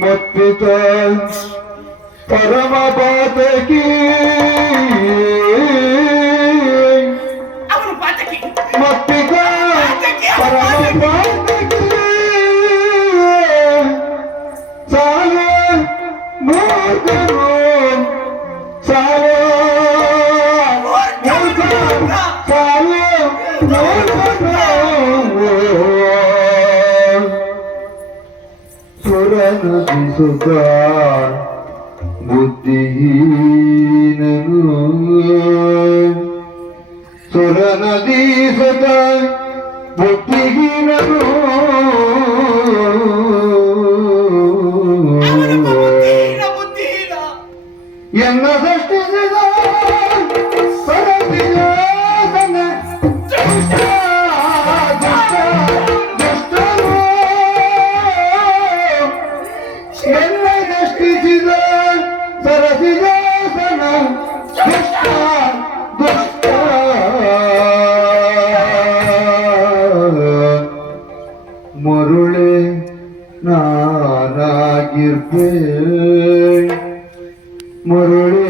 ಮತ್ತಿತ ಪರಮ ಪಾತಕಿ ಮತ್ತಿತ ಪರಮ ಪಾತಕಿ ಸಾಲ ಮೂರ್ಖರು ಸಾಲ ಸಾಲ ಸುರನುದಿಸುತ್ತ ಬುದ್ಧಿಹೀನನು ಸುರನದಿಸುತ್ತ ಬುದ್ಧಿಹೀನನು ಎನ್ನ ಸೃಷ್ಟಿಸಿದ ಸರಸಿಯಾದನ ಎನ್ನ ಸೃಷ್ಟಿಸಿದ ಸರಸಿಯಾಸನ ದುಷ್ಟ ದುಷ್ಟ ಮರುಳೆ ನಾನಾಗಿರ್ಬೇ ಮರುಳೆ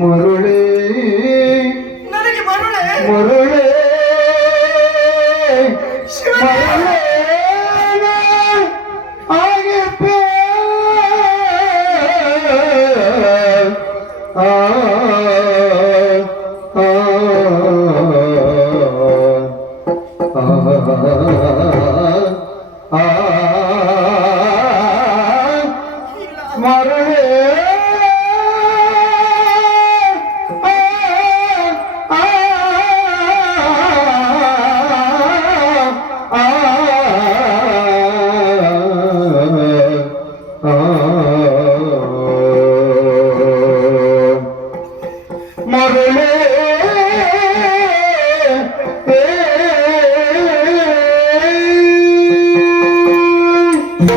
ಮರುಳೆ ನನಗೆ ಮರುಳೆ ಮರುಳೆ ಮರುಳೆ ಆಗಿರ್ಬೇ ಆ ಮರುಳೆ ಮರುಳೆ